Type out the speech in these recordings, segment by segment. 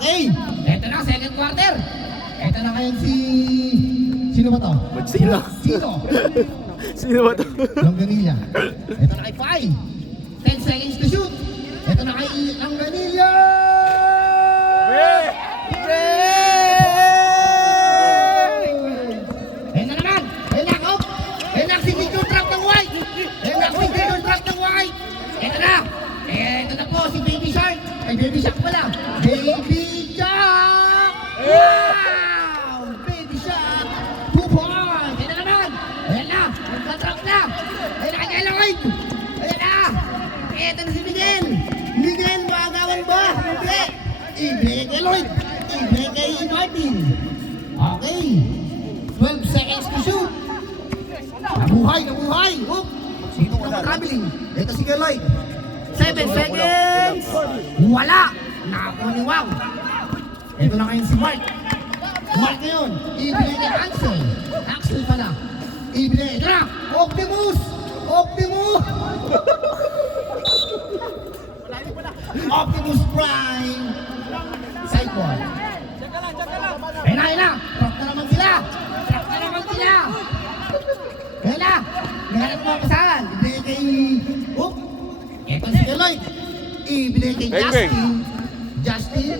Okay, eto na, second quarter. Eto na ngayon si... Sino ba to? Sino? Sino? Sino ba to? Longganilla. Eto na kay Pai. 10 seconds to shoot. Eto na kay Longganilla! Ayan na naman! Ayan na, out! Ayan na, signature trap ng White! Ayan na, signature trap ng White! Eto na! Eto na po si Baby Shark! Ay, Baby Shark pala! Baby Shark! Wow! Baby Shark! 2 points! Ayan na naman! Ayan na! Nagka-trap na! Ayan na kay Lloyd! Ayan na! Eto na si Miguel! Miguel, maagawan ba? Hindi! Ibigay kay Lloyd! Ibigay kay Martin! Okay! 12 seconds to shoot! Nabuhay! Nabuhay! Oop! Sino ka traveling? Ito si Lloyd! 7 seconds! Wala! Nakakuha ni Wow! Ito na ngayon si Mark! Mark ngayon! Ibigay kay Ansel! Axel pala! Ibigay! Ito na! Optimus! Optimus! Optimus Prime! Sideboard! Ayun na, ayun na! Trap na naman sila! Trap na naman sila! Ayun na! Nahanap mo ang pasangan! Ibigay kay... Oop! Ito si Lloyd! Ibigay kay Justin! Justin!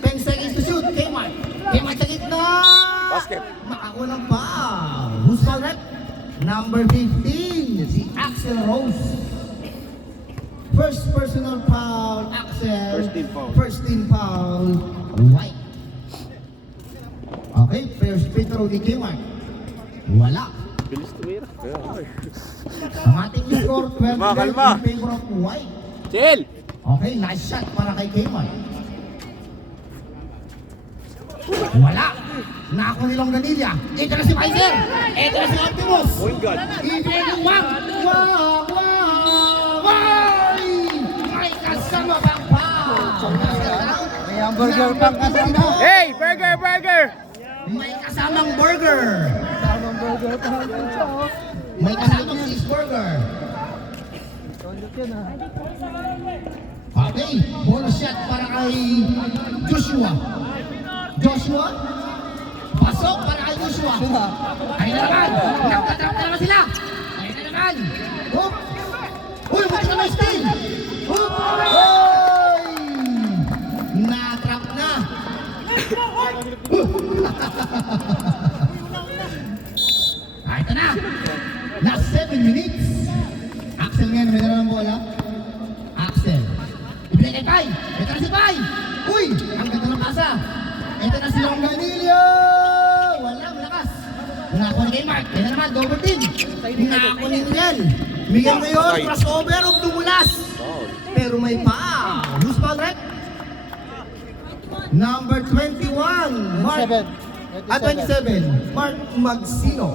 10 seconds to shoot! Kmart! Kmart sa gitna! Basket! Makakulang pa! Who's foul rep? Number 15! Si Axel Rose! First personal foul, Axel. First team foul. First team foul, White. Okay, first free throw ni Kmart. Wala. Bilis tumira. Ang ating score, 12 Ma, kalma. in favor of White. Chill! Okay, nice shot para kay Kmart. Wala. Nako ni Longganilla. Ito na si Pfizer. Ito na si Optimus. Oh my God. Ibigay ng Wag. Wag, wag. May kasama bang pa? May hamburger pang kasama. Hey! Burger! Burger! May kasamang burger. May kasamang cheeseburger. Okay, bonus shot para kay Joshua. Joshua? Pasok para kay Joshua. Ayun na naman. Nagtatrap na naman sila. Ayun na naman. Hoop. Uy, buti na may steal. Hoop. Oy! Natrap na. Ito na. Last 7 minutes. Axel ngayon, may dala ng bola. Axel. Ibigay kay Pai. Ito na si Pai. Uy, ang ganda ng pasa. Ito na si Longganilla. Wala, malakas. Nakakuha kay Mark. Ito naman, double team. Nakakuha ni Miguel. Miguel ngayon, crossover of dumulas. Pero may pa. Who's foul rep? Number 21, Mark. 27, Mark Magsino.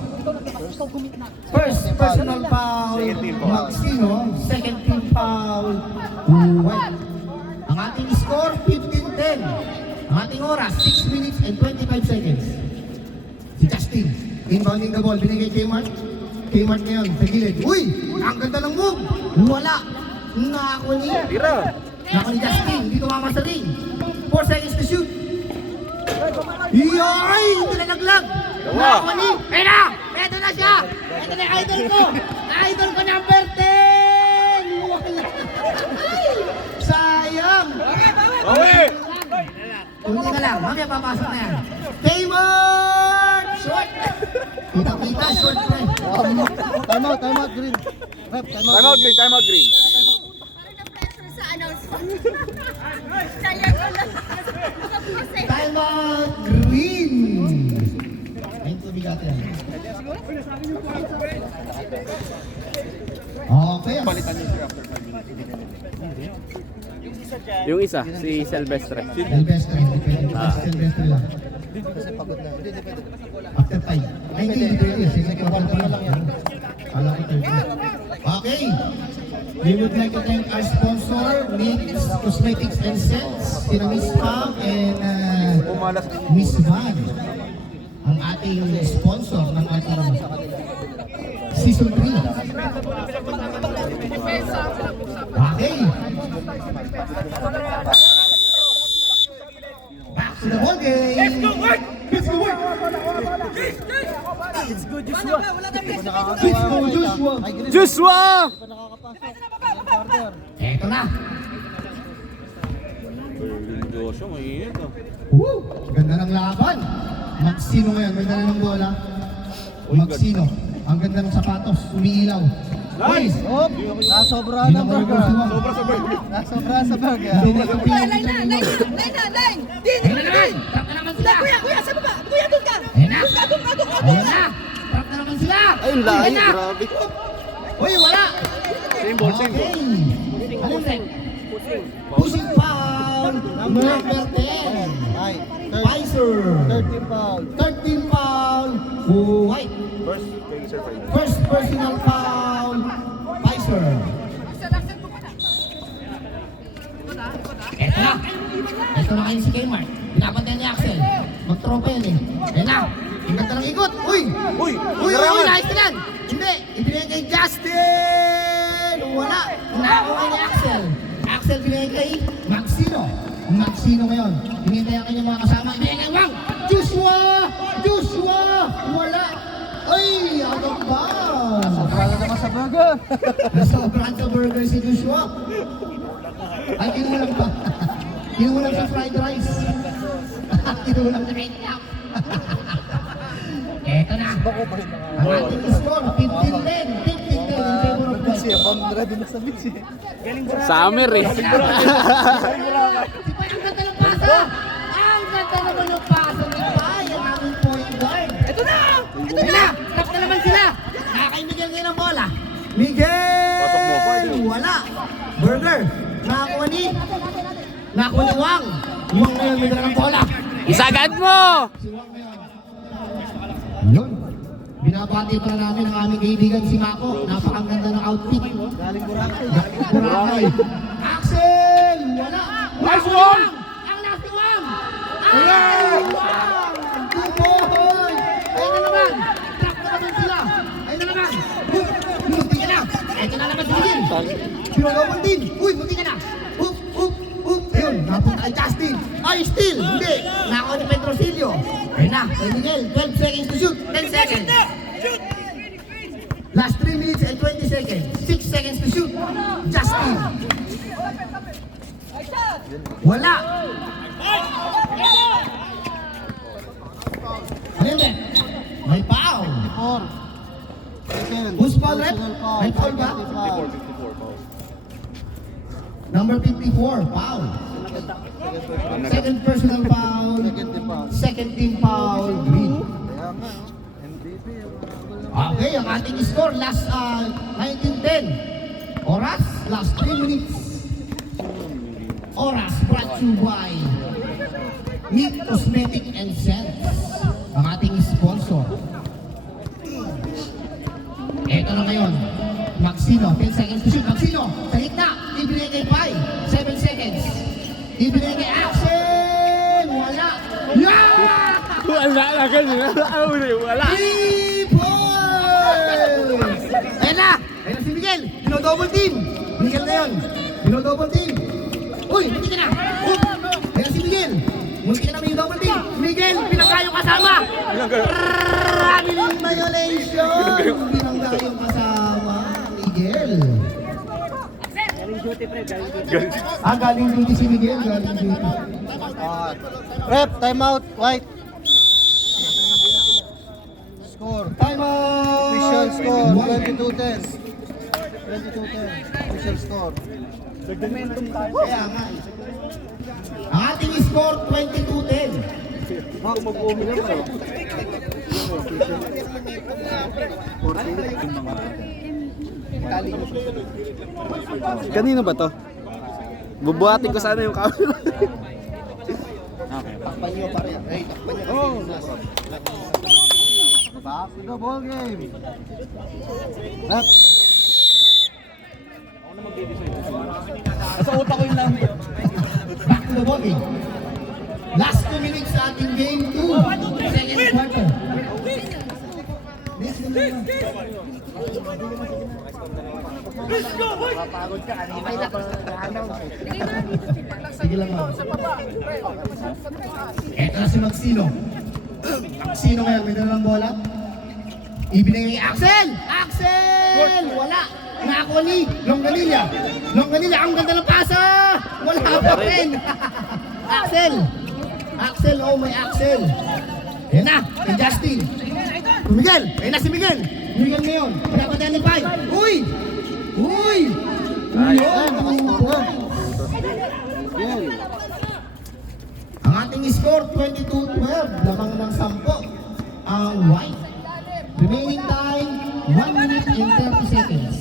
First personal foul, Magsino. Second team foul, White. Ang ating score, 15-10. Ang ating oras, 6 minutes and 25 seconds. Si Justin, inbounding the ball, binigay kay Mark. Kay Mark ngayon, sa gilid. Uy! Ang ganda ng move! Wala! Nako ni... Tira! Nako ni Justin, hindi tumama sa ring. 4 seconds to shoot. Yoy! Ito na naglag! Nako ni... Ayun na! Ito na siya! Ito na idol ko! Idol ko number 10! Wala! Sayang! Okay! Kunti ka lang, mamaya papasok na yan. Kmart! Short! Kita-kita, short pre. Time out, green. Rep, time Time out green! Time out green! Parang na-pressure sa announcement. Sayang ko lang. Nakapos eh. Time out, green! Ayun ito bigat yan. Okay. Yung isa, si Silvestre. Silvestre, hindi pwede. Silvestre lang. Kasi pagod na. Hindi pwede. After 5. Ay, hindi pwede. Second quarter pa lang yan. Alam ko ito. Okay. We would like to thank our sponsor, Mix Cosmetics and Scents, sina Miss Pam and Miss Van. Ang ating sponsor ng ating Season 3. Okay. to the ball game. Let's go, work! Let's go, work! Di pa nakakagawa Let's go, ang wait, Joshua. Ay, Green. Joshua! Di pa nakakapasok. Quarter. Eto na. Joshua, mainit ah. Woo! Ganda ng laban. Magsino ngayon, may dala ng bola. Magsino. Ang ganda ng sapatos, umiilaw. Nice! Hop! Nasobrahan ng burger. Sobra sa burger. Nasobrahan sa burger. Line na. Din. Ayun na naman! Trap na naman sila! Kuya, sa baba. Kuya, doon ka. Ayun na! Doon ka. Ayun na! Trap na naman sila! Ayun, layo, Ayun na! grabe. Uy, wala! Same ball, same ball. Okay. Ano yun? Pushing foul! Number 10! Ay, Pfizer! 13 foul. 13 foul! White! First personal foul! Pfizer! Eto na! Eto na kayo si Kmart. Binabantayan ni Axel. Mag-tropa yan eh. Ayun na! Ang ganda ng ikot! Uy! Uy! Uy! Uy! Nice na yan! Hindi! Ibigay kay Justin! Wala! Nakakuha ni Axel. Axel binigay kay Maxino. Maxino ngayon. Hinintay ang kanyang mga kasama. Ibigay kay Wang! Joshua! Joshua! Wala! Ay! Out of bounds! Sobrahan naman sa burger. Nasobrahan sa burger si Joshua. Ay, kinulang pa. Kinulang sa fried rice. Kinulang sa ketchup. Eto na. Ang ating score, 15-10. 15-10 in favor of White. Siya, bang ready na sa beach eh. Summer eh. Si Pai, ang ganda ng pasa! Ang ganda naman ng pasa ni Pai, ang aming point guard. Ito na! Ito na! Tap na naman sila! Nakakay Miguel ngayon ang bola. Miguel! Pasok mo, Pardo. Wala! Burger! Nakakuha ni Wang! Wang ngayon may dala ng bola. Isagad mo! Si Wang ngayon. Yun. Binabati pa namin ang aming kaibigan si Mako. Napakaganda ng outfit. Galing Boracay. Boracay. Axel! Wala! Nice one! Ang last ni Wang! Ay! Wang! Good boy! Ayun na naman! Trap na naman sila! Ayun na naman! Munti ka na! Ito na naman si Miguel! Pinagawan din! Uy! Munti ka na! Up! Up! Up! Ayun! Napunta kay Justin! Ay! Still! Hindi! Nakakuha ni Petrosilio! Ayun na! Kay Miguel! 12 seconds to shoot! 10 seconds! Last 3 minutes and 20 seconds. 6 seconds to shoot. Justin. Wala. Ano yun? May foul. 4. Second. Who's foul, rep? Personal foul. May foul ba? 54. Number 54, foul. Second personal foul. Second team foul. Second team foul. Green. Kaya nga, MVP. Okay, ang ating score last 19-10. Oras, last 3 minutes. Oras brought to you by Meat Cosmetic and Scents, ang ating sponsor. Eto na ngayon, Maxino, 10 seconds to shoot. Maxino, sa gitna, ibigay kay Pai, 7 seconds. Ibigay kay Axel, wala. Yeah! Wala na ganyan. Wala. 3 points! Ayan na! Ayan na si Miguel! Dino-double team! Miguel na yun! Dino-double team! Uy! Munti ka na! Ayan na si Miguel! Munti ka na may double team! Miguel! Pinangayong kasama! Running violation! Pinangayong kasama! Miguel! Galing duty si Miguel! Galing duty! Rep, timeout. White. Score. Time out! Official score. White. 22-10. 22-10. Official score. Kaya nga. Ang ating score 22-10. Kanino ba to? Bubuhatin ko sana yung camera. Takpan nyo pare. Hey, takpan nyo. Back to the ball game. Rep. Nasa utak ko yung lang. Back to the ball game. Last 2 minutes sa ating game 2. Second quarter. Mapagod ka, kanina ka pa Sige lang ma'am. Eto na si Maxino. Maxino ngayon, may dala ng bola. Ibinigay kay Axel! Axel! Wala! Nakakuha ni Longganilla. Longganilla, ang ganda ng pasa! Wala pa rin! Axel! Axel, oh may Axel! Yan na, kay Justin. Miguel! Ayun na si Miguel! Miguel ngayon, pinapatayan ni Pai. Uy! Uy! Yun! Yan. Ang ating score, 22-12. Lamang ng 10. Ang white. Remaining time, 1 minute and 30 seconds.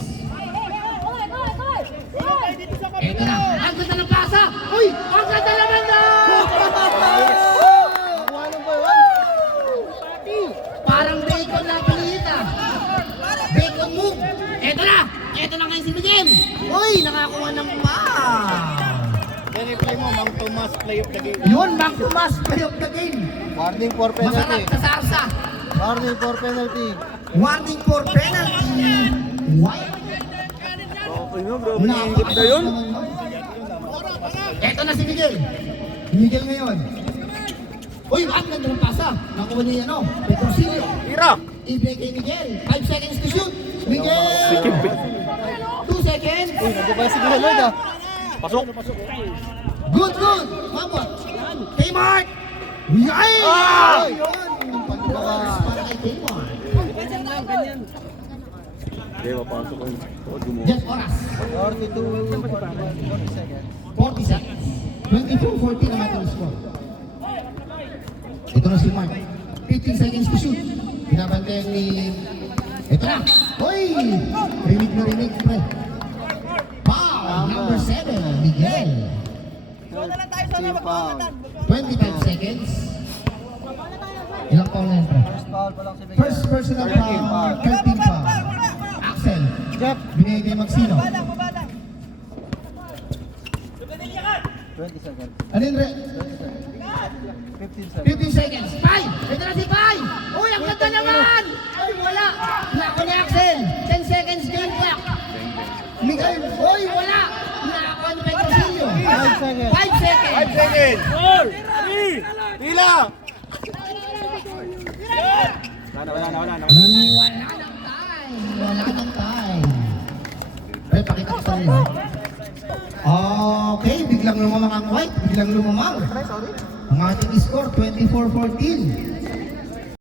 Ito na. Ang ganda ng pasa! Uy! Ang ganda naman na! Parang bacon na palita. Bacon move. Ito na! Ito na ngayon si Miguel. Uy! Nakakuha ng Yan yung play mo, Mang Tomas, play of the game. Yun, Mang Tomas, play of the game. Warning for Masarap penalty. sa sarsa. Warning for penalty. Warning for penalty. White. Okay na, bro. Ingit na yun. Eto na si Miguel. Miguel ngayon. Uy, ang ganda ng pasa. Nakuha niya ano, Petrosilio. Tira! Ibigay kay Miguel. 5 seconds to shoot. Miguel! Sikip. 2 seconds. Hindi ba si Gilad ah? Pasok. Good, good. Mabot. Kay Mark. Yay! Ah! Yun. Pagbawas para kay Kay Mark. Okay, mapasok ko yun. Jeff Oras. 42, 40 seconds. 40 seconds. 24-14 ang ating score. Ito na si Mark. 15 seconds to shoot. Binabantayan ni... Ito na. Uy! Rinig na rinig, pre. Foul, number 7, Miguel. Team foul. 25 seconds. Ilang foul na yun, pre? First foul pa lang si Miguel. First personal foul, 13 foul. Axel, Jeff, binigay kay Maxino. 20 seconds. Ano yun, Re? 15 seconds. 15 seconds. Pai! Ito na si Pai! Uy, ang ganda naman! Ay, wala! Nako ni Axel! 10 seconds game clock. Miguel, uy, wala! Nako ni Petrosilio. 5 seconds. 5 seconds. 5 seconds! 4! 3! Tila! Wala na. Wala ng time. Wala ng time. Ay, pakita ko sa inyo. Okay, biglang lumamang ang white. Biglang lumamang. Ang ating score, 24-14.